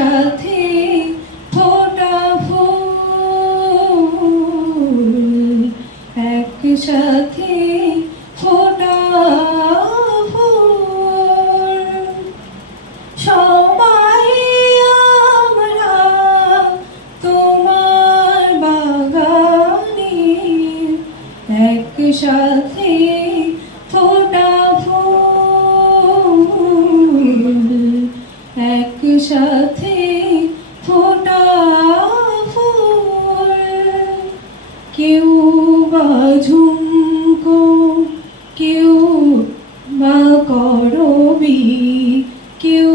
সাথে ফোটা ফুল, একসাথে ফোটা ফুল। সবাই আমরা তোমার বাগানে একসাথে ফোটা ফুল, একসাথে ফোটা ফুল। কেউ বা ঝুমকো, কেউ বা করবি, কেউ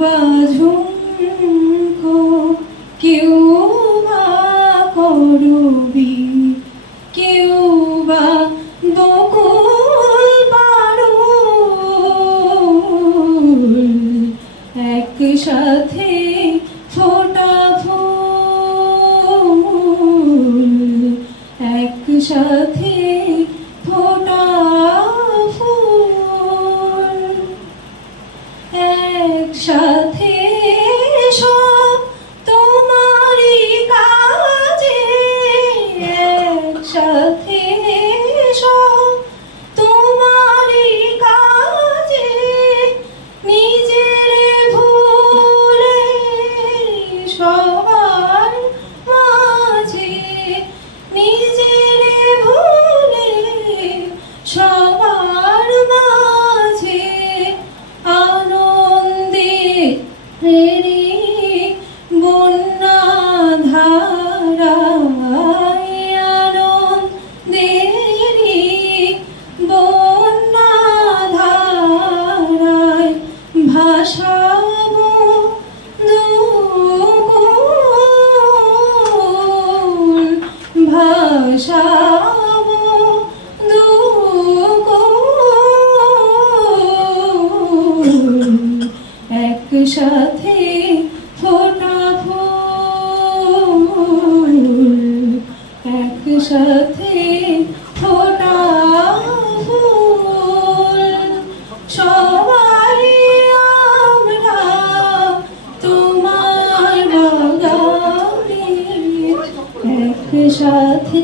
বা ঝুমকো, কেউ বা করবি, কেউ বা বকুল পারুল, একসাথে ফোটা ফুল, একসাথে ফোটা ফুল। একসাথে সব তোমারই কাজে, একসাথে সব তোমারই কাজে, নিজের ভুলে সবার মাঝে, নিজের ভুলে সবার মাঝে আনন্দে ফেরি বন্যা ধারায়, আনন্দেরি বন্যা ধারায় ভাসাবো দুকুল, ভাসাবো দুকুল, একসাথে ফোটা ফুল, একসাথে ফোটা ফুল। সবাই আমরা তোমার বাগানে একসাথে